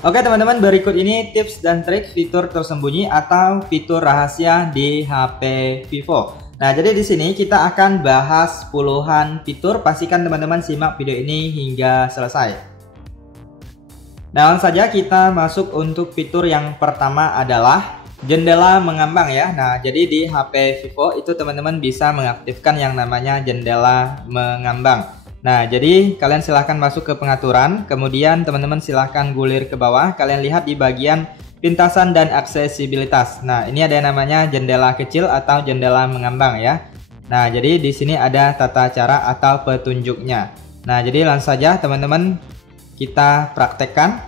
Oke teman-teman, berikut ini tips dan trik fitur tersembunyi atau fitur rahasia di HP Vivo. Nah, jadi di sini kita akan bahas puluhan fitur. Pastikan teman-teman simak video ini hingga selesai. Nah, langsung saja kita masuk untuk fitur yang pertama adalah jendela mengambang ya. Nah, jadi di HP Vivo itu teman-teman bisa mengaktifkan yang namanya jendela mengambang. Nah, jadi kalian silahkan masuk ke pengaturan, kemudian teman-teman silahkan gulir ke bawah. Kalian lihat di bagian pintasan dan aksesibilitas. Nah, ini ada yang namanya jendela kecil atau jendela mengambang ya. Nah, jadi di sini ada tata cara atau petunjuknya. Nah, jadi langsung saja teman-teman kita praktekkan.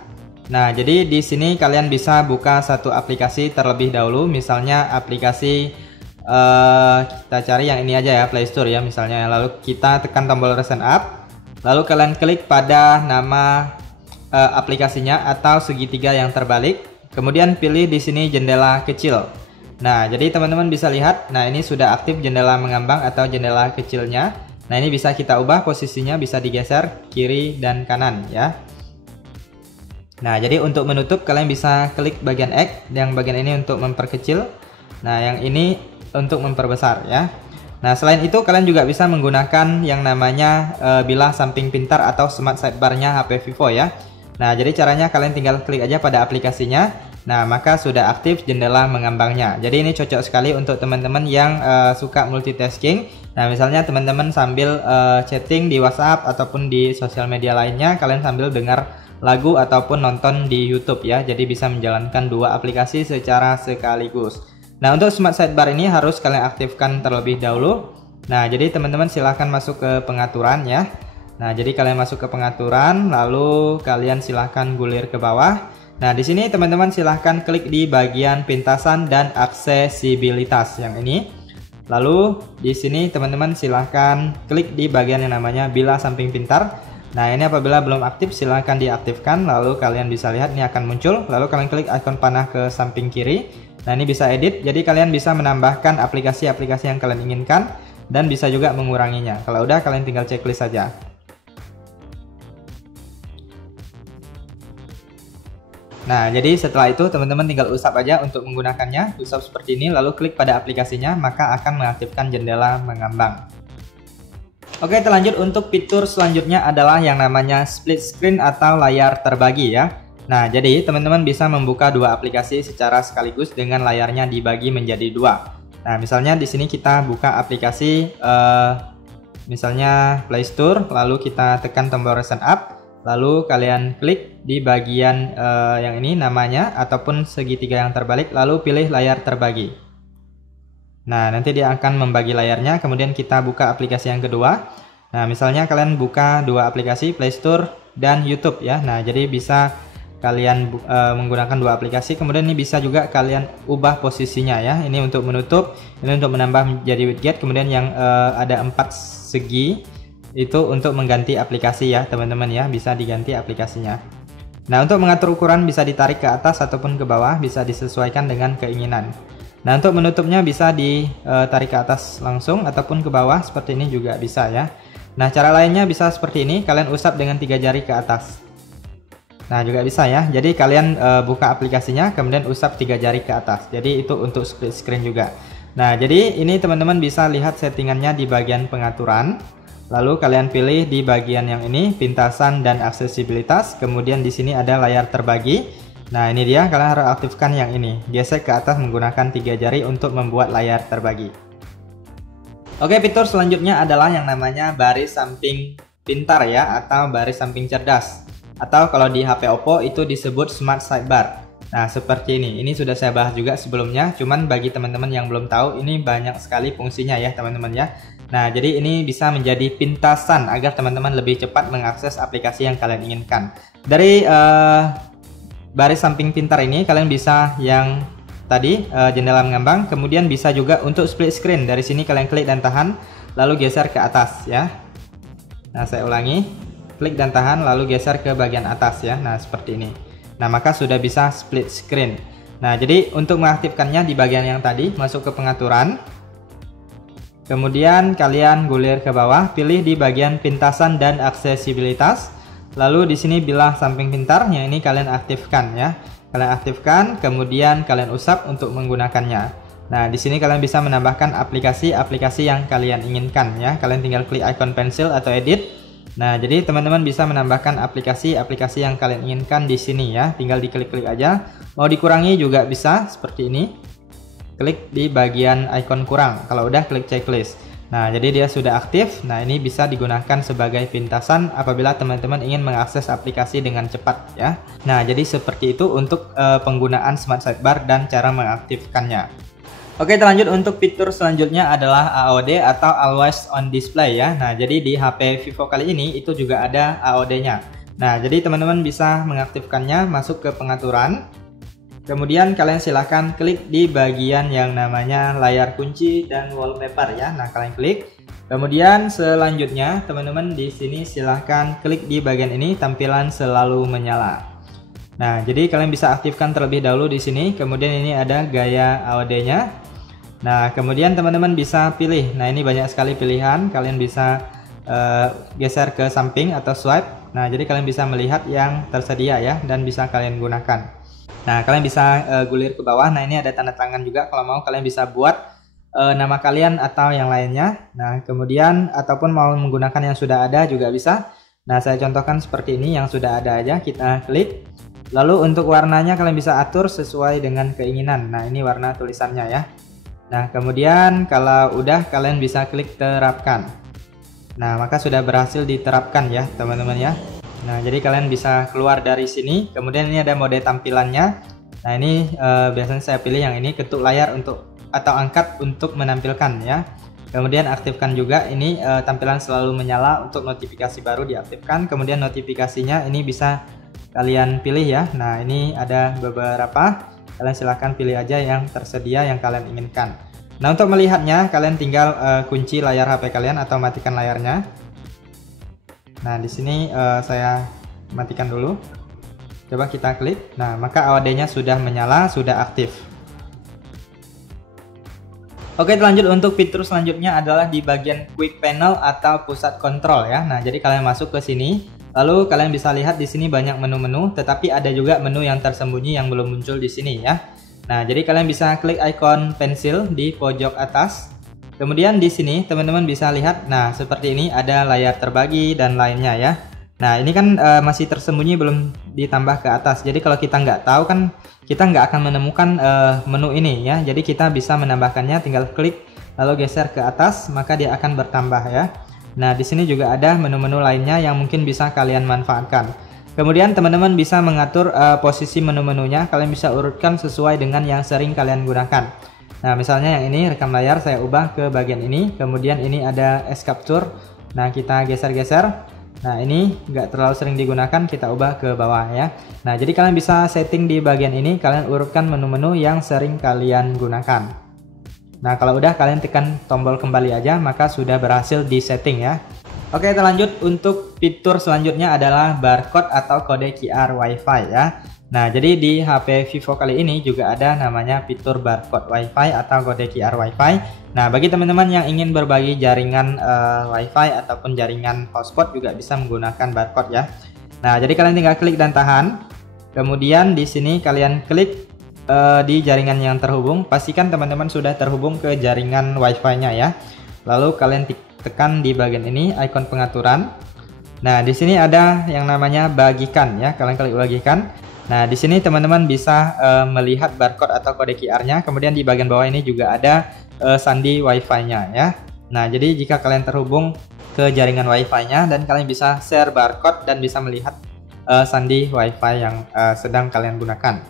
Nah, jadi di sini kalian bisa buka satu aplikasi terlebih dahulu, misalnya aplikasi kita cari yang ini aja ya, Play Store ya misalnya. Lalu kita tekan tombol recent app, lalu kalian klik pada nama aplikasinya atau segitiga yang terbalik, kemudian pilih di sini jendela kecil. Nah, jadi teman-teman bisa lihat, nah ini sudah aktif jendela mengambang atau jendela kecilnya. Nah, ini bisa kita ubah posisinya, bisa digeser kiri dan kanan ya. Nah, jadi untuk menutup kalian bisa klik bagian X, yang bagian ini untuk memperkecil. Nah, yang ini untuk memperbesar ya. Nah, selain itu kalian juga bisa menggunakan yang namanya bilah samping pintar atau smart sidebar-nya HP Vivo ya. Nah, jadi caranya kalian tinggal klik aja pada aplikasinya. Nah, maka sudah aktif jendela mengambangnya. Jadi ini cocok sekali untuk teman-teman yang suka multitasking. Nah, misalnya teman-teman sambil chatting di WhatsApp ataupun di sosial media lainnya, kalian sambil dengar lagu ataupun nonton di YouTube ya. Jadi bisa menjalankan dua aplikasi secara sekaligus. Nah, untuk smart sidebar ini harus kalian aktifkan terlebih dahulu. Nah, jadi teman-teman silahkan masuk ke pengaturan ya. Nah, jadi kalian masuk ke pengaturan, lalu kalian silahkan gulir ke bawah. Nah, di sini teman-teman silahkan klik di bagian pintasan dan aksesibilitas yang ini. Lalu di sini teman-teman silahkan klik di bagian yang namanya bilah samping pintar. Nah, ini apabila belum aktif silahkan diaktifkan, lalu kalian bisa lihat ini akan muncul. Lalu kalian klik ikon panah ke samping kiri. Nah, ini bisa edit, jadi kalian bisa menambahkan aplikasi-aplikasi yang kalian inginkan dan bisa juga menguranginya. Kalau udah kalian tinggal checklist saja. Nah, jadi setelah itu teman-teman tinggal usap aja untuk menggunakannya. Usap seperti ini, lalu klik pada aplikasinya, maka akan mengaktifkan jendela mengambang. Oke, terlanjut untuk fitur selanjutnya adalah yang namanya split screen atau layar terbagi ya. Nah, jadi teman-teman bisa membuka dua aplikasi secara sekaligus dengan layarnya dibagi menjadi dua. Nah, misalnya di sini kita buka aplikasi misalnya Play Store, lalu kita tekan tombol recent app, lalu kalian klik di bagian yang ini namanya ataupun segitiga yang terbalik, lalu pilih layar terbagi. Nah, nanti dia akan membagi layarnya, kemudian kita buka aplikasi yang kedua. Nah, misalnya kalian buka dua aplikasi Play Store dan YouTube ya. Nah, jadi bisa kalian menggunakan dua aplikasi, kemudian ini bisa juga kalian ubah posisinya ya. Ini untuk menutup, ini untuk menambah menjadi widget, kemudian yang ada 4 segi itu untuk mengganti aplikasi ya teman-teman ya, bisa diganti aplikasinya. Nah, untuk mengatur ukuran bisa ditarik ke atas ataupun ke bawah, bisa disesuaikan dengan keinginan. Nah, untuk menutupnya bisa ditarik ke atas langsung ataupun ke bawah, seperti ini juga bisa ya. Nah, cara lainnya bisa seperti ini, kalian usap dengan 3 jari ke atas. Nah, juga bisa ya. Jadi kalian buka aplikasinya, kemudian usap 3 jari ke atas. Jadi itu untuk split screen juga. Nah, jadi ini teman-teman bisa lihat settingannya di bagian pengaturan. Lalu kalian pilih di bagian yang ini, pintasan dan aksesibilitas. Kemudian di sini ada layar terbagi. Nah, ini dia, kalian harus aktifkan yang ini. Gesek ke atas menggunakan 3 jari untuk membuat layar terbagi. Oke, fitur selanjutnya adalah yang namanya baris samping pintar ya, atau baris samping cerdas. Atau kalau di HP Oppo itu disebut smart sidebar. Nah, seperti ini sudah saya bahas juga sebelumnya, cuman bagi teman-teman yang belum tahu, ini banyak sekali fungsinya ya teman-teman ya. Nah, jadi ini bisa menjadi pintasan agar teman-teman lebih cepat mengakses aplikasi yang kalian inginkan. Dari baris samping pintar ini kalian bisa yang tadi jendela mengambang, kemudian bisa juga untuk split screen. Dari sini kalian klik dan tahan, lalu geser ke atas ya. Nah, saya ulangi, klik dan tahan lalu geser ke bagian atas ya. Nah, seperti ini. Nah, maka sudah bisa split screen. Nah, jadi untuk mengaktifkannya di bagian yang tadi, masuk ke pengaturan. Kemudian kalian gulir ke bawah, pilih di bagian pintasan dan aksesibilitas. Lalu di sini bilah samping pintar, yang ini kalian aktifkan ya. Kalian aktifkan, kemudian kalian usap untuk menggunakannya. Nah, di sini kalian bisa menambahkan aplikasi-aplikasi yang kalian inginkan ya. Kalian tinggal klik icon pensil atau edit. Nah, jadi teman-teman bisa menambahkan aplikasi-aplikasi yang kalian inginkan di sini ya. Tinggal diklik-klik aja. Mau dikurangi juga bisa seperti ini. Klik di bagian icon kurang. Kalau udah klik checklist. Nah, jadi dia sudah aktif. Nah, ini bisa digunakan sebagai pintasan apabila teman-teman ingin mengakses aplikasi dengan cepat ya. Nah, jadi seperti itu untuk penggunaan Smart Sidebar dan cara mengaktifkannya. Oke, lanjut untuk fitur selanjutnya adalah AOD atau Always On Display ya. Nah, jadi di HP Vivo kali ini itu juga ada AOD-nya. Nah, jadi teman-teman bisa mengaktifkannya, masuk ke pengaturan. Kemudian kalian silahkan klik di bagian yang namanya layar kunci dan wallpaper ya. Nah, kalian klik. Kemudian selanjutnya teman-teman di sini silahkan klik di bagian ini, tampilan selalu menyala. Nah, jadi kalian bisa aktifkan terlebih dahulu di sini. Kemudian ini ada gaya AOD-nya. Nah, kemudian teman-teman bisa pilih. Nah, ini banyak sekali pilihan. Kalian bisa geser ke samping atau swipe. Nah, jadi kalian bisa melihat yang tersedia ya dan bisa kalian gunakan. Nah, kalian bisa gulir ke bawah. Nah, ini ada tanda tangan juga. Kalau mau kalian bisa buat nama kalian atau yang lainnya. Nah, kemudian ataupun mau menggunakan yang sudah ada juga bisa. Nah, saya contohkan seperti ini, yang sudah ada aja kita klik. Lalu untuk warnanya kalian bisa atur sesuai dengan keinginan. Nah, ini warna tulisannya ya. Nah, kemudian kalau udah kalian bisa klik terapkan. Nah, maka sudah berhasil diterapkan ya, teman-teman ya. Nah, jadi kalian bisa keluar dari sini. Kemudian ini ada mode tampilannya. Nah, ini biasanya saya pilih yang ini, ketuk layar untuk atau angkat untuk menampilkan ya. Kemudian aktifkan juga ini tampilan selalu menyala, untuk notifikasi baru diaktifkan. Kemudian notifikasinya ini bisa kalian pilih ya. Nah, ini ada beberapa. Kalian silahkan pilih aja yang tersedia yang kalian inginkan. Nah, untuk melihatnya kalian tinggal kunci layar HP kalian atau matikan layarnya. Nah, di sini saya matikan dulu. Coba kita klik. Nah, maka AOD-nya sudah menyala, sudah aktif. Oke, lanjut untuk fitur selanjutnya adalah di bagian Quick Panel atau pusat kontrol ya. Nah, jadi kalian masuk ke sini. Lalu kalian bisa lihat di sini banyak menu-menu, tetapi ada juga menu yang tersembunyi yang belum muncul di sini ya. Nah, jadi kalian bisa klik icon pensil di pojok atas. Kemudian di sini teman-teman bisa lihat, nah seperti ini ada layar terbagi dan lainnya ya. Nah, ini kan masih tersembunyi, belum ditambah ke atas. Jadi kalau kita nggak tahu kan kita nggak akan menemukan menu ini ya. Jadi kita bisa menambahkannya, tinggal klik lalu geser ke atas, maka dia akan bertambah ya. Nah, di sini juga ada menu-menu lainnya yang mungkin bisa kalian manfaatkan. Kemudian teman-teman bisa mengatur posisi menu-menunya. Kalian bisa urutkan sesuai dengan yang sering kalian gunakan. Nah, misalnya yang ini rekam layar saya ubah ke bagian ini. Kemudian ini ada S Capture. Nah, kita geser-geser. Nah, ini nggak terlalu sering digunakan, kita ubah ke bawah ya. Nah, jadi kalian bisa setting di bagian ini. Kalian urutkan menu-menu yang sering kalian gunakan. Nah, kalau udah kalian tekan tombol kembali aja, maka sudah berhasil di setting ya. Oke, kita lanjut untuk fitur selanjutnya adalah barcode atau kode QR WiFi ya. Nah, jadi di HP Vivo kali ini juga ada namanya fitur barcode WiFi atau kode QR WiFi. Nah, bagi teman-teman yang ingin berbagi jaringan WiFi ataupun jaringan hotspot juga bisa menggunakan barcode ya. Nah, jadi kalian tinggal klik dan tahan. Kemudian di sini kalian klik di jaringan yang terhubung. Pastikan teman-teman sudah terhubung ke jaringan WiFi-nya ya. Lalu kalian tekan di bagian ini icon pengaturan. Nah, di sini ada yang namanya bagikan ya. Kalian klik bagikan. Nah, di sini teman-teman bisa melihat barcode atau kode QR-nya. Kemudian di bagian bawah ini juga ada sandi WiFi-nya ya. Nah, jadi jika kalian terhubung ke jaringan WiFi-nya dan kalian bisa share barcode dan bisa melihat sandi WiFi yang sedang kalian gunakan.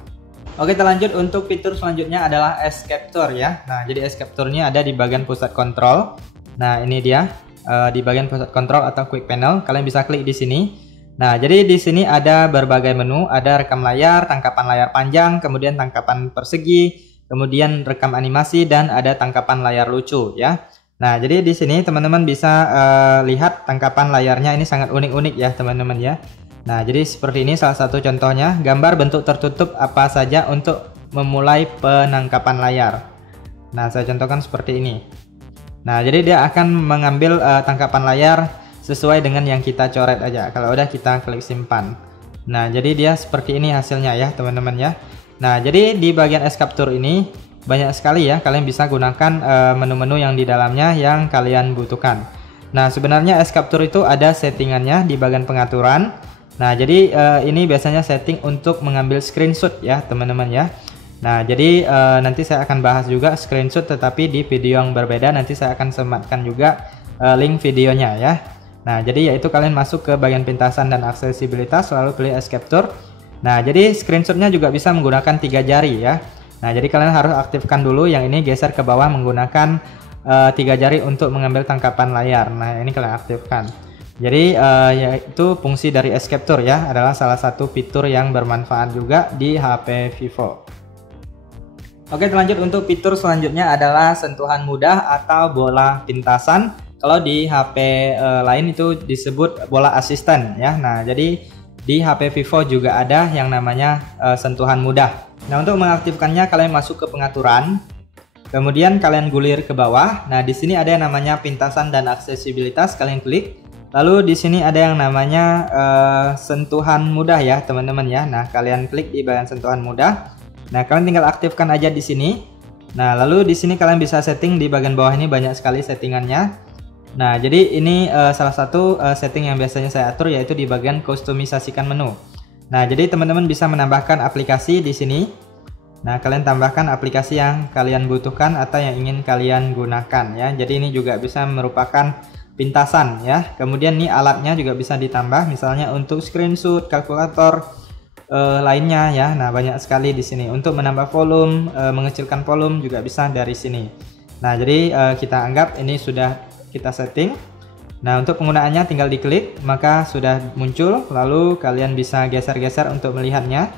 Oke, kita lanjut untuk fitur selanjutnya adalah S Capture ya. Nah, jadi S Capture-nya ada di bagian pusat kontrol. Nah, ini dia di bagian pusat kontrol atau Quick Panel. Kalian bisa klik di sini. Nah, jadi di sini ada berbagai menu, ada rekam layar, tangkapan layar panjang, kemudian tangkapan persegi, kemudian rekam animasi, dan ada tangkapan layar lucu ya. Nah, jadi di sini teman-teman bisa lihat tangkapan layarnya ini sangat unik-unik ya teman-teman ya. Nah, jadi seperti ini salah satu contohnya, gambar bentuk tertutup apa saja untuk memulai penangkapan layar. Nah, saya contohkan seperti ini. Nah, jadi dia akan mengambil tangkapan layar sesuai dengan yang kita coret aja. Kalau udah kita klik simpan. Nah, jadi dia seperti ini hasilnya ya teman-teman ya. Nah, jadi di bagian es capture ini banyak sekali ya, kalian bisa gunakan menu-menu yang di dalamnya yang kalian butuhkan. Nah, sebenarnya es capture itu ada settingannya di bagian pengaturan. Nah, jadi ini biasanya setting untuk mengambil screenshot ya teman-teman ya. Nah, jadi nanti saya akan bahas juga screenshot, tetapi di video yang berbeda. Nanti saya akan sematkan juga link videonya ya. Nah, jadi yaitu kalian masuk ke bagian pintasan dan aksesibilitas, lalu pilih es capture. Nah, jadi screenshotnya juga bisa menggunakan 3 jari ya. Nah, jadi kalian harus aktifkan dulu yang ini, geser ke bawah menggunakan 3 jari untuk mengambil tangkapan layar. Nah, ini kalian aktifkan. Jadi yaitu fungsi dari es capture ya, adalah salah satu fitur yang bermanfaat juga di HP Vivo. Oke, lanjut untuk fitur selanjutnya adalah sentuhan mudah atau bola pintasan. Kalau di HP lain itu disebut bola asisten ya. Nah, jadi di HP Vivo juga ada yang namanya sentuhan mudah. Nah, untuk mengaktifkannya kalian masuk ke pengaturan, kemudian kalian gulir ke bawah. Nah, di sini ada yang namanya pintasan dan aksesibilitas, kalian klik. Lalu di sini ada yang namanya sentuhan mudah ya, teman-teman ya. Nah, kalian klik di bagian sentuhan mudah. Nah, kalian tinggal aktifkan aja di sini. Nah, lalu di sini kalian bisa setting di bagian bawah ini, banyak sekali settingannya. Nah, jadi ini salah satu setting yang biasanya saya atur, yaitu di bagian kustomisasikan menu. Nah, jadi teman-teman bisa menambahkan aplikasi di sini. Nah, kalian tambahkan aplikasi yang kalian butuhkan atau yang ingin kalian gunakan ya. Jadi ini juga bisa merupakan pintasan ya. Kemudian nih alatnya juga bisa ditambah, misalnya untuk screenshot, kalkulator lainnya ya. Nah, banyak sekali di sini. Untuk menambah volume, mengecilkan volume juga bisa dari sini. Nah, jadi kita anggap ini sudah kita setting. Nah, untuk penggunaannya tinggal diklik, maka sudah muncul. Lalu kalian bisa geser-geser untuk melihatnya.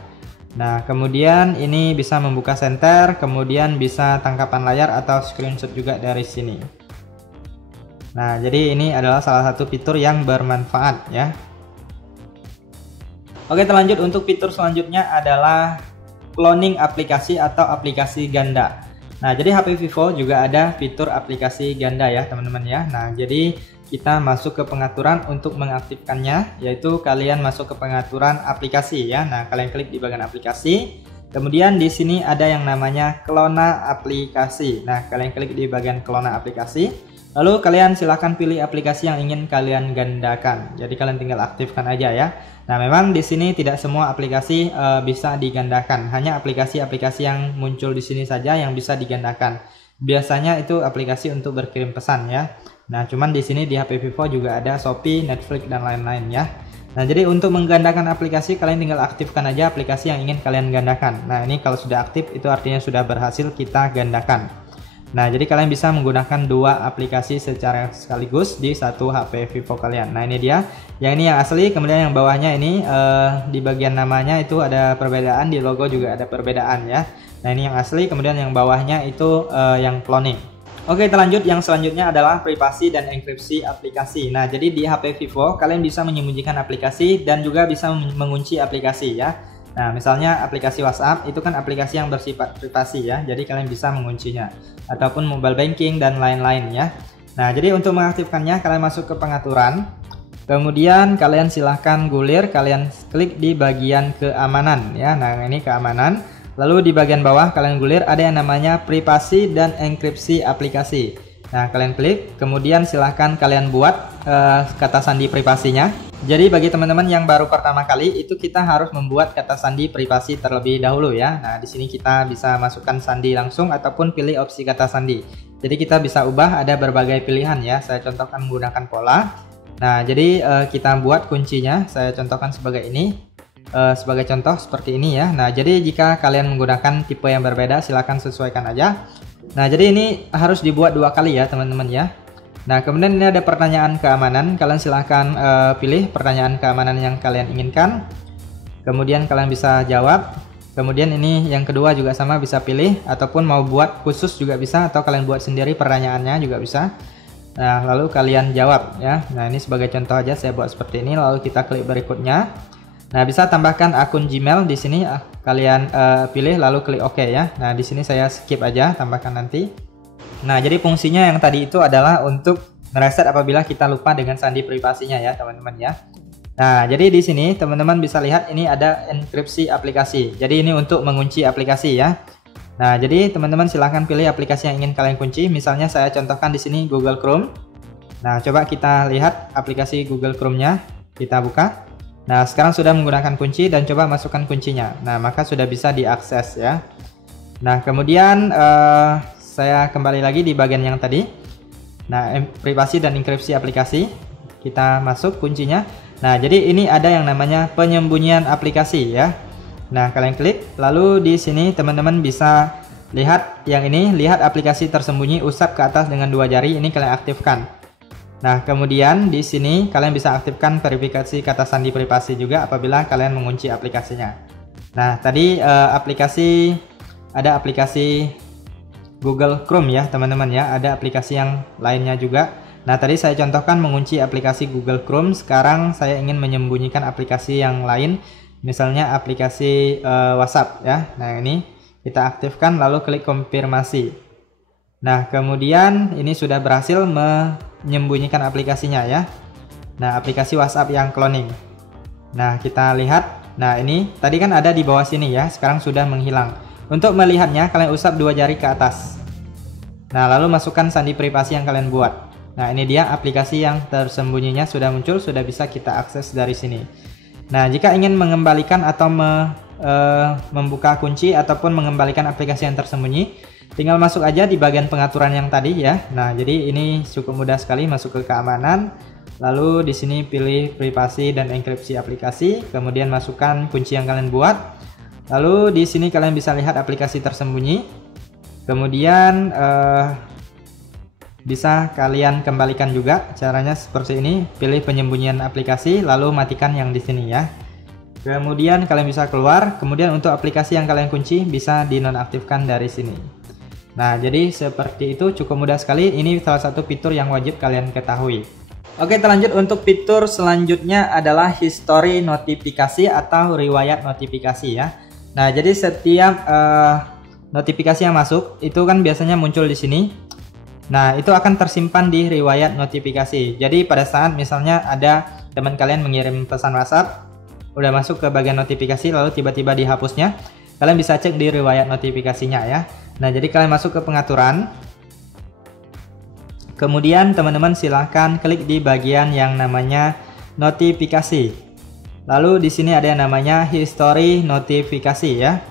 Nah, kemudian ini bisa membuka center, kemudian bisa tangkapan layar atau screenshot juga dari sini. Nah, jadi ini adalah salah satu fitur yang bermanfaat ya. Oke, lanjut untuk fitur selanjutnya adalah cloning aplikasi atau aplikasi ganda. Nah, jadi HP Vivo juga ada fitur aplikasi ganda ya teman-teman ya. Nah, jadi kita masuk ke pengaturan untuk mengaktifkannya, yaitu kalian masuk ke pengaturan aplikasi ya. Nah, kalian klik di bagian aplikasi. Kemudian di sini ada yang namanya klona aplikasi. Nah, kalian klik di bagian klona aplikasi. Lalu kalian silahkan pilih aplikasi yang ingin kalian gandakan. Jadi kalian tinggal aktifkan aja ya. Nah, memang di sini tidak semua aplikasi bisa digandakan. Hanya aplikasi-aplikasi yang muncul di sini saja yang bisa digandakan. Biasanya itu aplikasi untuk berkirim pesan ya. Nah, cuman di sini di HP Vivo juga ada Shopee, Netflix dan lain-lain ya. Nah, jadi untuk menggandakan aplikasi kalian tinggal aktifkan aja aplikasi yang ingin kalian gandakan. Nah, ini kalau sudah aktif itu artinya sudah berhasil kita gandakan. Nah, jadi kalian bisa menggunakan 2 aplikasi secara sekaligus di satu HP Vivo kalian. Nah, ini dia. Yang ini yang asli, kemudian yang bawahnya ini di bagian namanya itu ada perbedaan, di logo juga ada perbedaan ya. Nah, ini yang asli, kemudian yang bawahnya itu yang cloning. Oke, lanjut. Yang selanjutnya adalah privasi dan enkripsi aplikasi. Nah, jadi di HP Vivo kalian bisa menyembunyikan aplikasi dan juga bisa mengunci aplikasi ya. Nah, misalnya aplikasi WhatsApp itu kan aplikasi yang bersifat privasi ya. Jadi kalian bisa menguncinya, ataupun mobile banking dan lain-lain ya. Nah, jadi untuk mengaktifkannya kalian masuk ke pengaturan. Kemudian kalian silahkan gulir, kalian klik di bagian keamanan ya. Nah, ini keamanan. Lalu di bagian bawah kalian gulir, ada yang namanya privasi dan enkripsi aplikasi. Nah, kalian klik, kemudian silahkan kalian buat kata sandi privasinya. Jadi bagi teman-teman yang baru pertama kali itu kita harus membuat kata sandi privasi terlebih dahulu ya. Nah, di sini kita bisa masukkan sandi langsung ataupun pilih opsi kata sandi. Jadi kita bisa ubah, ada berbagai pilihan ya. Saya contohkan menggunakan pola. Nah, jadi kita buat kuncinya, saya contohkan sebagai ini. Sebagai contoh seperti ini ya. Nah, jadi jika kalian menggunakan tipe yang berbeda silahkan sesuaikan aja. Nah, jadi ini harus dibuat 2 kali ya teman-teman ya. Nah, kemudian ini ada pertanyaan keamanan. Kalian silahkan pilih pertanyaan keamanan yang kalian inginkan. Kemudian kalian bisa jawab. Kemudian ini yang kedua juga sama, bisa pilih. Ataupun mau buat khusus juga bisa. Atau kalian buat sendiri pertanyaannya juga bisa. Nah, lalu kalian jawab ya. Nah, ini sebagai contoh aja saya buat seperti ini. Lalu kita klik berikutnya. Nah, bisa tambahkan akun Gmail di sini. Kalian pilih lalu klik OK ya. Nah, di sini saya skip aja, tambahkan nanti. Nah, jadi fungsinya yang tadi itu adalah untuk mereset apabila kita lupa dengan sandi privasinya ya teman-teman ya. Nah, jadi di sini teman-teman bisa lihat ini ada enkripsi aplikasi. Jadi ini untuk mengunci aplikasi ya. Nah, jadi teman-teman silahkan pilih aplikasi yang ingin kalian kunci. Misalnya saya contohkan di sini Google Chrome. Nah, coba kita lihat aplikasi Google Chrome-nya. Kita buka. Nah, sekarang sudah menggunakan kunci dan coba masukkan kuncinya. Nah, maka sudah bisa diakses ya. Nah, kemudian saya kembali lagi di bagian yang tadi. Nah, privasi dan enkripsi aplikasi. Kita masuk kuncinya. Nah, jadi ini ada yang namanya penyembunyian aplikasi ya. Nah, kalian klik. Lalu di sini teman-teman bisa lihat yang ini. Lihat aplikasi tersembunyi, usap ke atas dengan 2 jari. Ini kalian aktifkan. Nah, kemudian di sini kalian bisa aktifkan verifikasi kata sandi privasi juga apabila kalian mengunci aplikasinya. Nah, tadi ada aplikasi Google Chrome ya, teman-teman ya. Ada aplikasi yang lainnya juga. Nah, tadi saya contohkan mengunci aplikasi Google Chrome. Sekarang saya ingin menyembunyikan aplikasi yang lain, misalnya aplikasi WhatsApp ya. Nah, ini kita aktifkan lalu klik konfirmasi. Nah, kemudian ini sudah berhasil menyembunyikan aplikasinya ya. Nah, aplikasi WhatsApp yang cloning. Nah, kita lihat. Nah, ini tadi kan ada di bawah sini ya. Sekarang sudah menghilang. Untuk melihatnya, kalian usap 2 jari ke atas. Nah, lalu masukkan sandi privasi yang kalian buat. Nah, ini dia aplikasi yang tersembunyinya sudah muncul, sudah bisa kita akses dari sini. Nah, jika ingin mengembalikan atau membuka kunci ataupun mengembalikan aplikasi yang tersembunyi, tinggal masuk aja di bagian pengaturan yang tadi ya. Nah, jadi ini cukup mudah sekali, masuk ke keamanan. Lalu di sini pilih privasi dan enkripsi aplikasi, kemudian masukkan kunci yang kalian buat. Lalu di sini kalian bisa lihat aplikasi tersembunyi. Kemudian bisa kalian kembalikan juga. Caranya seperti ini, pilih penyembunyian aplikasi lalu matikan yang di sini ya. Kemudian kalian bisa keluar. Kemudian untuk aplikasi yang kalian kunci bisa dinonaktifkan dari sini. Nah, jadi seperti itu, cukup mudah sekali. Ini salah satu fitur yang wajib kalian ketahui. Oke, terlanjut untuk fitur selanjutnya adalah history notifikasi atau riwayat notifikasi ya. Nah, jadi setiap notifikasi yang masuk itu kan biasanya muncul di sini. Nah, itu akan tersimpan di riwayat notifikasi. Jadi pada saat misalnya ada teman kalian mengirim pesan WhatsApp, udah masuk ke bagian notifikasi lalu tiba-tiba dihapusnya, kalian bisa cek di riwayat notifikasinya ya. Nah, jadi kalian masuk ke pengaturan. Kemudian teman-teman silahkan klik di bagian yang namanya notifikasi. Lalu di sini ada yang namanya history notifikasi ya.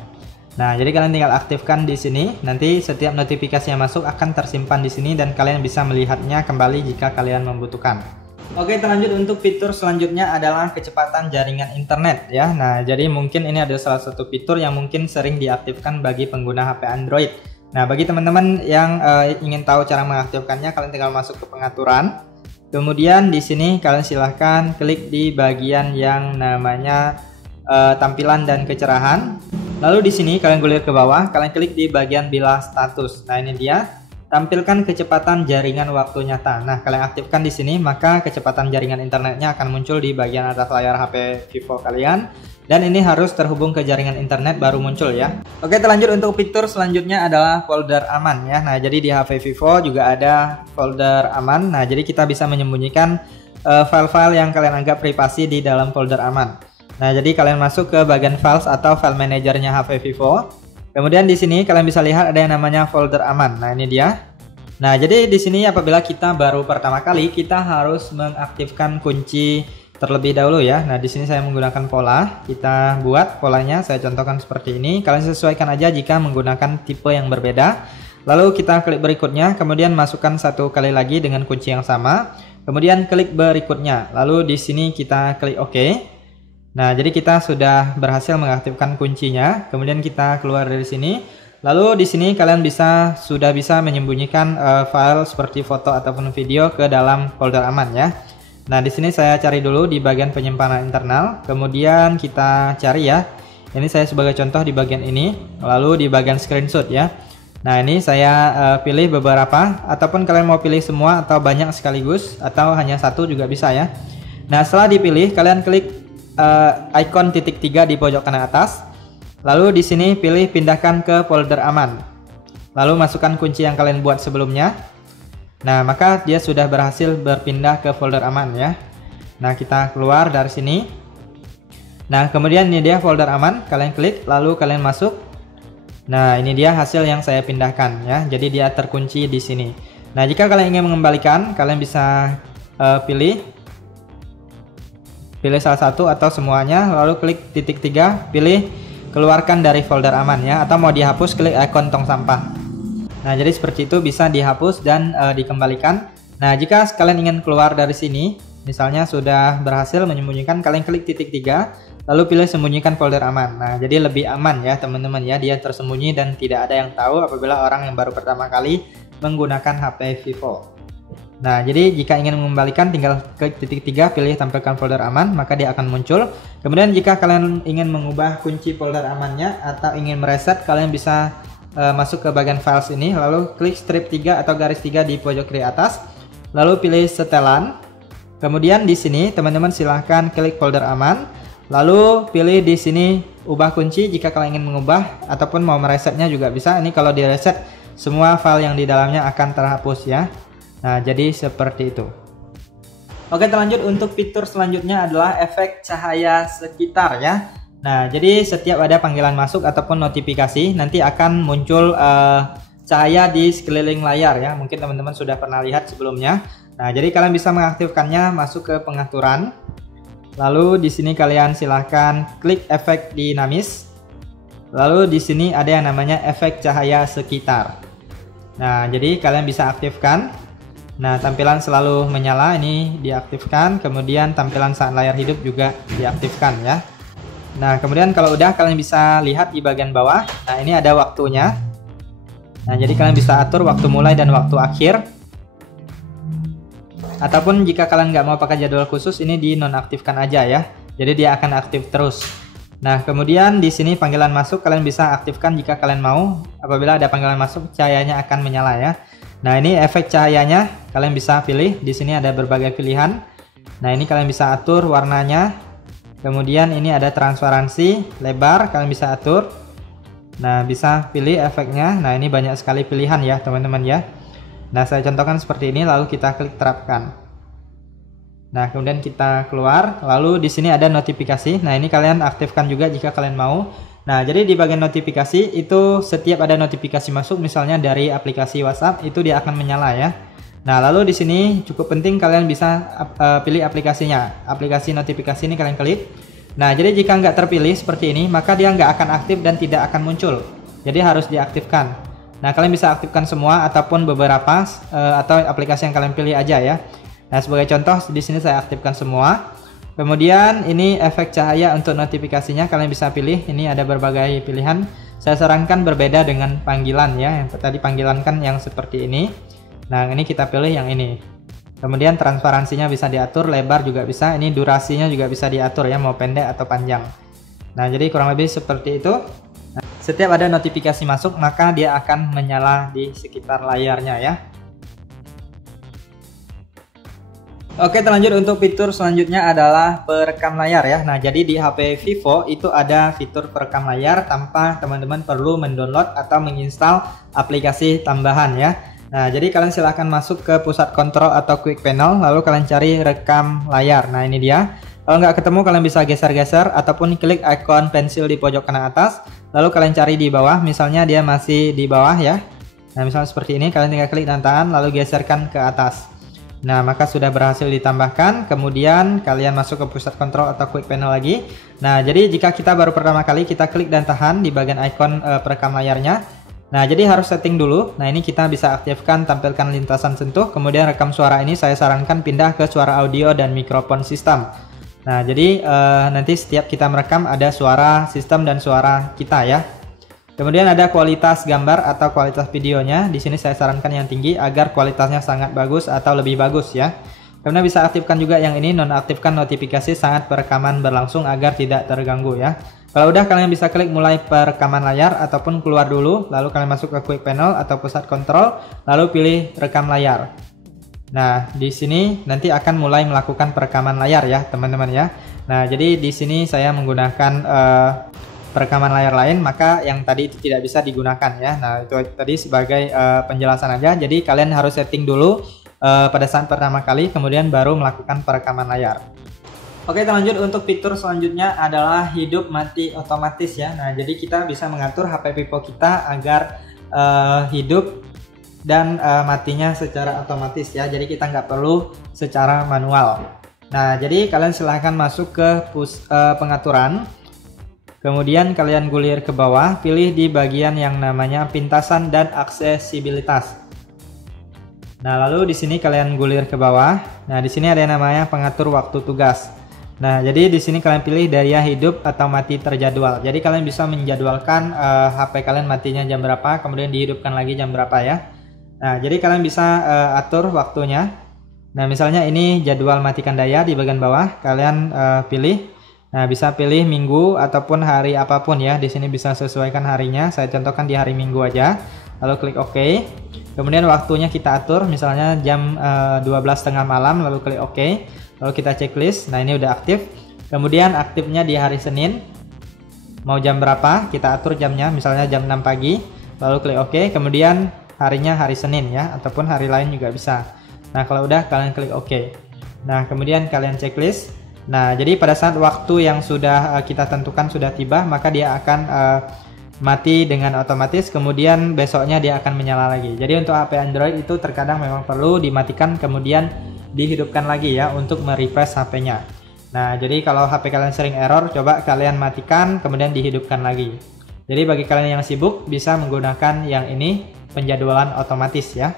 Nah, jadi kalian tinggal aktifkan di sini. Nanti setiap notifikasi yang masuk akan tersimpan di sini dan kalian bisa melihatnya kembali jika kalian membutuhkan. Oke, terlanjut untuk fitur selanjutnya adalah kecepatan jaringan internet ya. Nah, jadi mungkin ini ada salah satu fitur yang mungkin sering diaktifkan bagi pengguna HP Android. Nah, bagi teman-teman yang ingin tahu cara mengaktifkannya, kalian tinggal masuk ke pengaturan. Kemudian di sini kalian silahkan klik di bagian yang namanya tampilan dan kecerahan. Lalu di sini kalian gulir ke bawah, kalian klik di bagian bilah status. Nah, ini dia. Tampilkan kecepatan jaringan waktu nyata. Nah, kalian aktifkan di sini, maka kecepatan jaringan internetnya akan muncul di bagian atas layar HP Vivo kalian. Dan ini harus terhubung ke jaringan internet baru muncul ya. Oke, terlanjut untuk fitur selanjutnya adalah folder aman ya. Nah, jadi di HP Vivo juga ada folder aman. Nah, jadi kita bisa menyembunyikan file-file yang kalian anggap privasi di dalam folder aman. Nah, jadi kalian masuk ke bagian files atau file manajernya HP Vivo. Kemudian di sini kalian bisa lihat ada yang namanya folder aman. Nah, ini dia. Nah, jadi di sini apabila kita baru pertama kali, kita harus mengaktifkan kunci terlebih dahulu ya. Nah, di sini saya menggunakan pola. Kita buat polanya, saya contohkan seperti ini. Kalian sesuaikan aja jika menggunakan tipe yang berbeda. Lalu kita klik berikutnya, kemudian masukkan satu kali lagi dengan kunci yang sama. Kemudian klik berikutnya. Lalu di sini kita klik OK. Nah, jadi kita sudah berhasil mengaktifkan kuncinya. Kemudian kita keluar dari sini. Lalu di sini kalian sudah bisa menyembunyikan file seperti foto ataupun video ke dalam folder aman ya. Nah, di sini saya cari dulu di bagian penyimpanan internal. Kemudian kita cari ya. Ini saya sebagai contoh di bagian ini. Lalu di bagian screenshot ya. Nah, ini saya pilih beberapa. Ataupun kalian mau pilih semua atau banyak sekaligus. Atau hanya satu juga bisa ya. Nah, setelah dipilih kalian klik icon titik 3 di pojok kanan atas. Lalu di sini pilih pindahkan ke folder aman. Lalu masukkan kunci yang kalian buat sebelumnya. Nah, maka dia sudah berhasil berpindah ke folder aman ya. Nah, kita keluar dari sini. Nah, kemudian ini dia folder aman, kalian klik lalu kalian masuk. Nah, ini dia hasil yang saya pindahkan ya. Jadi dia terkunci di sini. Nah, jika kalian ingin mengembalikan, kalian bisa pilih salah satu atau semuanya, lalu klik titik 3, pilih keluarkan dari folder aman ya, atau mau dihapus klik ikon tong sampah. Nah, jadi seperti itu bisa dihapus dan dikembalikan. Nah, jika kalian ingin keluar dari sini, misalnya sudah berhasil menyembunyikan, kalian klik titik 3, lalu pilih sembunyikan folder aman. Nah, jadi lebih aman ya teman-teman ya, dia tersembunyi dan tidak ada yang tahu apabila orang yang baru pertama kali menggunakan HP Vivo. Nah, jadi jika ingin mengembalikan tinggal klik titik 3, pilih tampilkan folder aman, maka dia akan muncul. Kemudian jika kalian ingin mengubah kunci folder amannya atau ingin mereset, kalian bisa masuk ke bagian files ini, lalu klik strip 3 atau garis 3 di pojok kiri atas, lalu pilih setelan. Kemudian di sini teman-teman silahkan klik folder aman, lalu pilih di sini ubah kunci jika kalian ingin mengubah ataupun mau meresetnya juga bisa. Ini kalau di reset semua file yang di dalamnya akan terhapus ya. Nah, jadi seperti itu. Oke, terlanjut untuk fitur selanjutnya adalah efek cahaya sekitar ya. Nah, jadi setiap ada panggilan masuk ataupun notifikasi, nanti akan muncul cahaya di sekeliling layar ya. Mungkin teman-teman sudah pernah lihat sebelumnya. Nah, jadi kalian bisa mengaktifkannya, masuk ke pengaturan. Lalu di sini kalian silahkan klik efek dinamis. Lalu di sini ada yang namanya efek cahaya sekitar. Nah, jadi kalian bisa aktifkan. Nah, tampilan selalu menyala ini diaktifkan. Kemudian tampilan saat layar hidup juga diaktifkan ya. Nah, kemudian kalau udah kalian bisa lihat di bagian bawah. Nah, ini ada waktunya. Nah, jadi kalian bisa atur waktu mulai dan waktu akhir. Ataupun jika kalian nggak mau pakai jadwal khusus, ini dinonaktifkan aja ya. Jadi dia akan aktif terus. Nah, kemudian di sini panggilan masuk kalian bisa aktifkan jika kalian mau. Apabila ada panggilan masuk, cahayanya akan menyala ya. Nah, ini efek cahayanya kalian bisa pilih. Di sini ada berbagai pilihan. Nah, ini kalian bisa atur warnanya. Kemudian ini ada transparansi, lebar, kalian bisa atur. Nah, bisa pilih efeknya. Nah, ini banyak sekali pilihan ya teman-teman ya. Nah, saya contohkan seperti ini, lalu kita klik terapkan. Nah, kemudian kita keluar, lalu di sini ada notifikasi. Nah, ini kalian aktifkan juga jika kalian mau. Nah, jadi di bagian notifikasi itu setiap ada notifikasi masuk, misalnya dari aplikasi WhatsApp, itu dia akan menyala ya. Nah, lalu di sini cukup penting kalian bisa pilih aplikasinya. Aplikasi notifikasi ini kalian klik. Nah, jadi jika nggak terpilih seperti ini, maka dia nggak akan aktif dan tidak akan muncul. Jadi harus diaktifkan. Nah, kalian bisa aktifkan semua ataupun beberapa atau aplikasi yang kalian pilih aja ya. Nah, sebagai contoh di sini saya aktifkan semua. Kemudian ini efek cahaya untuk notifikasinya kalian bisa pilih. Ini ada berbagai pilihan. Saya sarankan berbeda dengan panggilan ya. Yang tadi panggilan kan yang seperti ini. Nah, ini kita pilih yang ini. Kemudian transparansinya bisa diatur, lebar juga bisa. Ini durasinya juga bisa diatur ya, mau pendek atau panjang. Nah, jadi kurang lebih seperti itu. Nah, setiap ada notifikasi masuk, maka dia akan menyala di sekitar layarnya ya. Oke, terlanjut untuk fitur selanjutnya adalah perekam layar ya. Nah, jadi di HP Vivo itu ada fitur perekam layar tanpa teman-teman perlu mendownload atau menginstal aplikasi tambahan ya. Nah, jadi kalian silahkan masuk ke pusat kontrol atau quick panel, lalu kalian cari rekam layar. Nah, ini dia. Kalau nggak ketemu, kalian bisa geser-geser ataupun klik ikon pensil di pojok kanan atas, lalu kalian cari di bawah. Misalnya dia masih di bawah ya. Nah, misalnya seperti ini, kalian tinggal klik dan tangan, lalu geserkan ke atas. Nah, maka sudah berhasil ditambahkan. Kemudian kalian masuk ke pusat kontrol atau quick panel lagi. Nah, jadi jika kita baru pertama kali, kita klik dan tahan di bagian ikon perekam layarnya. Nah, jadi harus setting dulu. Nah, ini kita bisa aktifkan tampilkan lintasan sentuh. Kemudian rekam suara ini saya sarankan pindah ke suara audio dan mikrofon sistem. Nah, jadi nanti setiap kita merekam ada suara sistem dan suara kita ya. Kemudian ada kualitas gambar atau kualitas videonya. Di sini saya sarankan yang tinggi agar kualitasnya sangat bagus atau lebih bagus ya. Kemudian bisa aktifkan juga yang ini, nonaktifkan notifikasi saat perekaman berlangsung agar tidak terganggu ya. Kalau udah, kalian bisa klik mulai perekaman layar ataupun keluar dulu, lalu kalian masuk ke quick panel atau pusat kontrol, lalu pilih rekam layar. Nah, di sini nanti akan mulai melakukan perekaman layar ya, teman-teman ya. Nah, jadi di sini saya menggunakan perekaman layar lain, maka yang tadi itu tidak bisa digunakan ya. Nah, itu tadi sebagai penjelasan aja. Jadi kalian harus setting dulu pada saat pertama kali, kemudian baru melakukan perekaman layar. Oke, kita lanjut untuk fitur selanjutnya adalah hidup mati otomatis ya. Nah, jadi kita bisa mengatur HP Vivo kita agar hidup dan matinya secara otomatis ya. Jadi kita nggak perlu secara manual. Nah, jadi kalian silahkan masuk ke pengaturan. Kemudian kalian gulir ke bawah, pilih di bagian yang namanya pintasan dan aksesibilitas. Nah, lalu di sini kalian gulir ke bawah. Nah, di sini ada yang namanya pengatur waktu tugas. Nah, jadi di sini kalian pilih daya hidup atau mati terjadwal. Jadi kalian bisa menjadwalkan HP kalian matinya jam berapa, kemudian dihidupkan lagi jam berapa ya. Nah, jadi kalian bisa atur waktunya. Nah, misalnya ini jadwal matikan daya di bagian bawah, kalian pilih. Nah, bisa pilih minggu ataupun hari apapun ya. Di sini bisa sesuaikan harinya. Saya contohkan di hari Minggu aja. Lalu klik OK. Kemudian waktunya kita atur, misalnya jam 12.30 malam, lalu klik OK. Lalu kita checklist. Nah, ini udah aktif. Kemudian aktifnya di hari Senin. Mau jam berapa? Kita atur jamnya, misalnya jam 6 pagi. Lalu klik OK. Kemudian harinya hari Senin ya, ataupun hari lain juga bisa. Nah, kalau udah kalian klik OK. Nah, kemudian kalian checklist. Nah, jadi pada saat waktu yang sudah kita tentukan sudah tiba, maka dia akan mati dengan otomatis. Kemudian besoknya dia akan menyala lagi. Jadi untuk HP Android itu terkadang memang perlu dimatikan kemudian dihidupkan lagi ya untuk merefresh HP-nya. Nah, jadi kalau HP kalian sering error, coba kalian matikan kemudian dihidupkan lagi. Jadi bagi kalian yang sibuk bisa menggunakan yang ini, penjadwalan otomatis ya.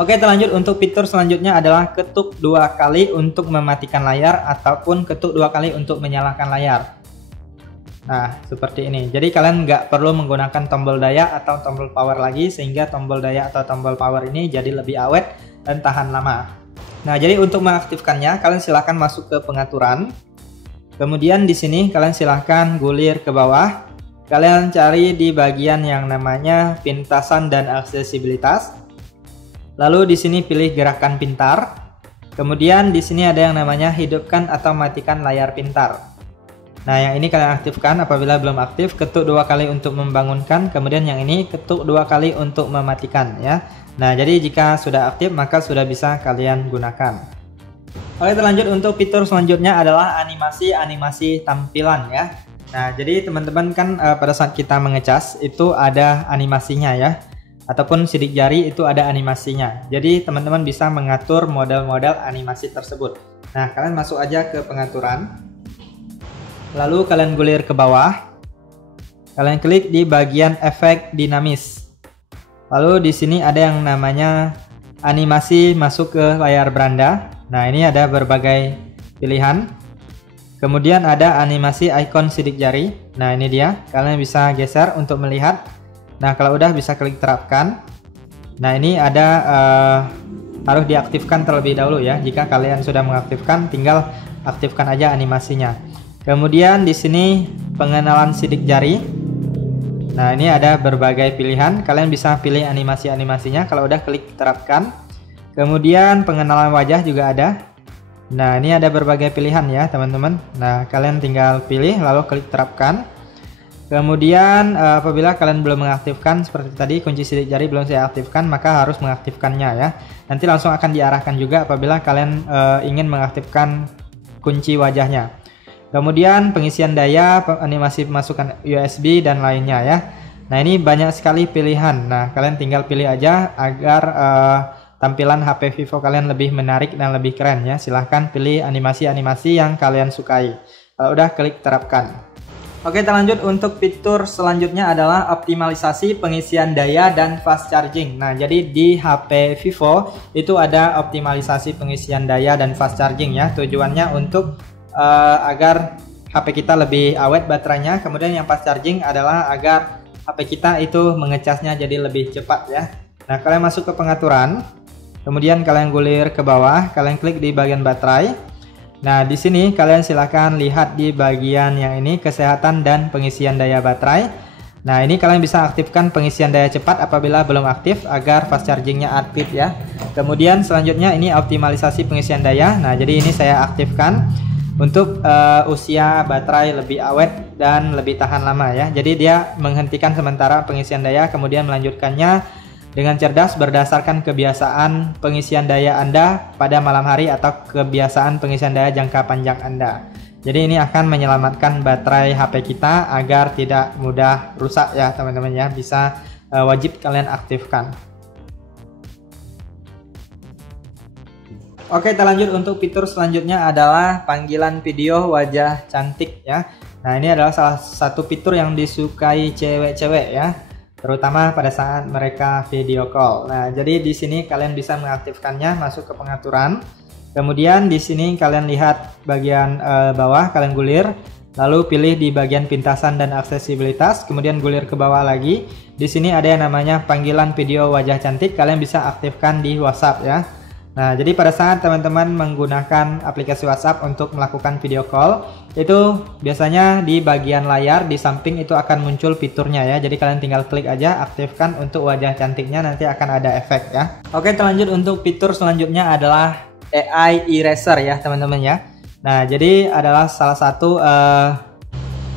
Oke, kita lanjut untuk fitur selanjutnya adalah ketuk 2 kali untuk mematikan layar ataupun ketuk 2 kali untuk menyalakan layar. Nah, seperti ini. Jadi kalian nggak perlu menggunakan tombol daya atau tombol power lagi, sehingga tombol daya atau tombol power ini jadi lebih awet dan tahan lama. Nah, jadi untuk mengaktifkannya, kalian silahkan masuk ke pengaturan. Kemudian di sini kalian silahkan gulir ke bawah. Kalian cari di bagian yang namanya pintasan dan aksesibilitas. Lalu di sini pilih gerakan pintar. Kemudian di sini ada yang namanya hidupkan atau matikan layar pintar. Nah, yang ini kalian aktifkan. Apabila belum aktif, ketuk 2 kali untuk membangunkan. Kemudian yang ini ketuk 2 kali untuk mematikan ya. Nah, jadi jika sudah aktif maka sudah bisa kalian gunakan. Oke, kita lanjut untuk fitur selanjutnya adalah animasi tampilan ya. Nah, jadi teman-teman kan pada saat kita mengecas itu ada animasinya ya. Ataupun sidik jari itu ada animasinya. Jadi teman-teman bisa mengatur model-model animasi tersebut. Nah, kalian masuk aja ke pengaturan. Lalu kalian gulir ke bawah. Kalian klik di bagian efek dinamis. Lalu di sini ada yang namanya animasi masuk ke layar beranda. Nah, ini ada berbagai pilihan. Kemudian ada animasi ikon sidik jari. Nah, ini dia. Kalian bisa geser untuk melihat. Nah, kalau udah bisa klik terapkan. Nah, ini ada harus diaktifkan terlebih dahulu ya. Jika kalian sudah mengaktifkan, tinggal aktifkan aja animasinya. Kemudian di sini pengenalan sidik jari. Nah, ini ada berbagai pilihan. Kalian bisa pilih animasi-animasinya. Kalau udah klik terapkan. Kemudian pengenalan wajah juga ada. Nah, ini ada berbagai pilihan ya teman-teman. Nah, kalian tinggal pilih lalu klik terapkan. Kemudian apabila kalian belum mengaktifkan seperti tadi, kunci sidik jari belum saya aktifkan, maka harus mengaktifkannya ya. Nanti langsung akan diarahkan juga apabila kalian ingin mengaktifkan kunci wajahnya. Kemudian pengisian daya, animasi pemasukan USB dan lainnya ya. Nah, ini banyak sekali pilihan. Nah, kalian tinggal pilih aja agar tampilan HP Vivo kalian lebih menarik dan lebih keren ya. Silahkan pilih animasi-animasi yang kalian sukai. Kalau udah klik terapkan. Oke, kita lanjut untuk fitur selanjutnya adalah optimalisasi pengisian daya dan fast charging. Nah, jadi di HP Vivo itu ada optimalisasi pengisian daya dan fast charging ya. Tujuannya untuk agar HP kita lebih awet baterainya. Kemudian yang fast charging adalah agar HP kita itu mengecasnya jadi lebih cepat ya. Nah, kalian masuk ke pengaturan. Kemudian kalian gulir ke bawah, kalian klik di bagian baterai. Nah, di sini kalian silahkan lihat di bagian yang ini, kesehatan dan pengisian daya baterai. Nah, ini kalian bisa aktifkan pengisian daya cepat apabila belum aktif agar fast chargingnya aktif ya. Kemudian selanjutnya ini optimalisasi pengisian daya. Nah, jadi ini saya aktifkan. untuk usia baterai lebih awet dan lebih tahan lama ya. Jadi dia menghentikan sementara pengisian daya kemudian melanjutkannya dengan cerdas berdasarkan kebiasaan pengisian daya Anda pada malam hari atau kebiasaan pengisian daya jangka panjang Anda. Jadi ini akan menyelamatkan baterai HP kita agar tidak mudah rusak ya teman-teman ya. Bisa wajib kalian aktifkan. Oke, kita lanjut untuk fitur selanjutnya adalah panggilan video wajah cantik ya. Nah, ini adalah salah satu fitur yang disukai cewek-cewek ya, terutama pada saat mereka video call. Nah, jadi di sini kalian bisa mengaktifkannya, masuk ke pengaturan. Kemudian di sini kalian lihat bagian bawah, kalian gulir, lalu pilih di bagian pintasan dan aksesibilitas, kemudian gulir ke bawah lagi. Di sini ada yang namanya panggilan video wajah cantik, kalian bisa aktifkan di WhatsApp ya. Nah, jadi pada saat teman-teman menggunakan aplikasi WhatsApp untuk melakukan video call, itu biasanya di bagian layar di samping itu akan muncul fiturnya ya. Jadi kalian tinggal klik aja, aktifkan untuk wajah cantiknya, nanti akan ada efek ya. Oke, kita lanjut untuk fitur selanjutnya adalah AI Eraser ya teman-teman ya. Nah, jadi adalah salah satu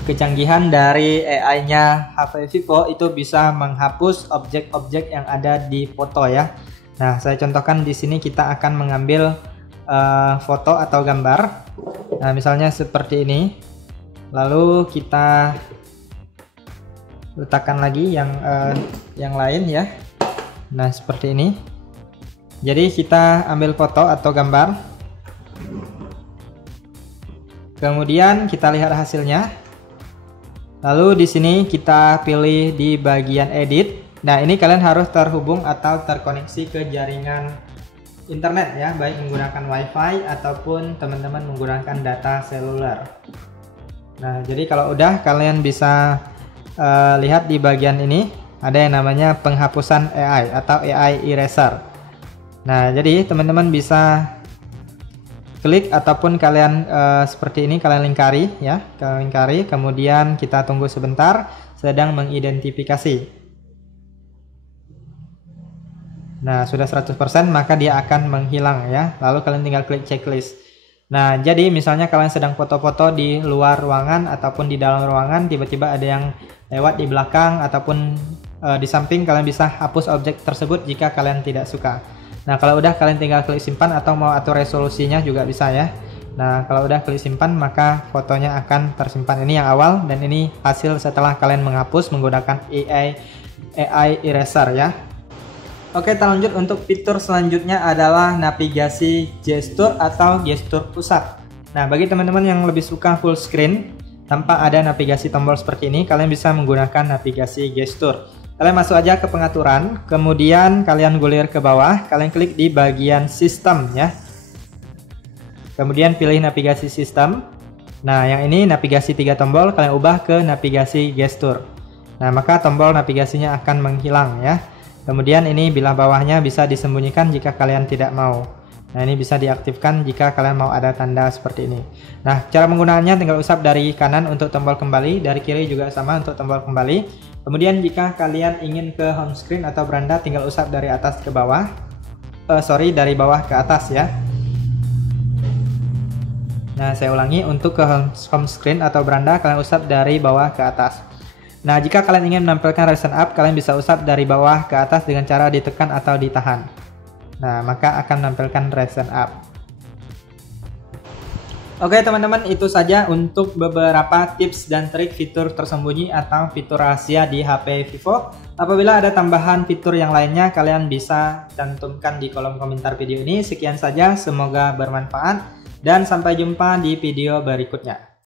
kecanggihan dari AI-nya HP Vivo, itu bisa menghapus objek-objek yang ada di foto ya. Nah, saya contohkan di sini kita akan mengambil foto atau gambar. Nah, misalnya seperti ini. Lalu kita letakkan lagi yang lain ya. Nah, seperti ini. Jadi kita ambil foto atau gambar. Kemudian kita lihat hasilnya. Lalu di sini kita pilih di bagian edit. Nah, ini kalian harus terhubung atau terkoneksi ke jaringan internet ya, baik menggunakan WiFi ataupun teman-teman menggunakan data seluler. Nah, jadi kalau udah, kalian bisa lihat di bagian ini ada yang namanya penghapusan AI atau AI Eraser. Nah, jadi teman-teman bisa klik ataupun kalian seperti ini kalian lingkari ya, kalian lingkari, kemudian kita tunggu sebentar, sedang mengidentifikasi. Nah, sudah 100% maka dia akan menghilang ya. Lalu kalian tinggal klik checklist. Nah, jadi misalnya kalian sedang foto-foto di luar ruangan ataupun di dalam ruangan, tiba-tiba ada yang lewat di belakang ataupun di samping, kalian bisa hapus objek tersebut jika kalian tidak suka. Nah, kalau udah kalian tinggal klik simpan atau mau atur resolusinya juga bisa ya. Nah, kalau udah klik simpan maka fotonya akan tersimpan. Ini yang awal dan ini hasil setelah kalian menghapus menggunakan AI Eraser ya. Oke, kita lanjut untuk fitur selanjutnya adalah navigasi gestur atau gestur pusat. Nah, bagi teman-teman yang lebih suka full screen tanpa ada navigasi tombol seperti ini, kalian bisa menggunakan navigasi gestur. Kalian masuk aja ke pengaturan, kemudian kalian gulir ke bawah, kalian klik di bagian sistem ya. Kemudian pilih navigasi sistem. Nah, yang ini navigasi 3 tombol, kalian ubah ke navigasi gestur. Nah, maka tombol navigasinya akan menghilang ya. Kemudian ini bilah bawahnya bisa disembunyikan jika kalian tidak mau. Nah, ini bisa diaktifkan jika kalian mau ada tanda seperti ini. Nah, cara penggunaannya tinggal usap dari kanan untuk tombol kembali, dari kiri juga sama untuk tombol kembali. Kemudian jika kalian ingin ke home screen atau beranda, tinggal usap dari atas ke bawah. Dari bawah ke atas ya. Nah, saya ulangi, untuk ke home screen atau beranda, kalian usap dari bawah ke atas. Nah, jika kalian ingin menampilkan Resen Up, kalian bisa usap dari bawah ke atas dengan cara ditekan atau ditahan. Nah, maka akan menampilkan Resen Up. Oke teman-teman, itu saja untuk beberapa tips dan trik fitur tersembunyi atau fitur rahasia di HP Vivo. Apabila ada tambahan fitur yang lainnya, kalian bisa cantumkan di kolom komentar video ini. Sekian saja, semoga bermanfaat dan sampai jumpa di video berikutnya.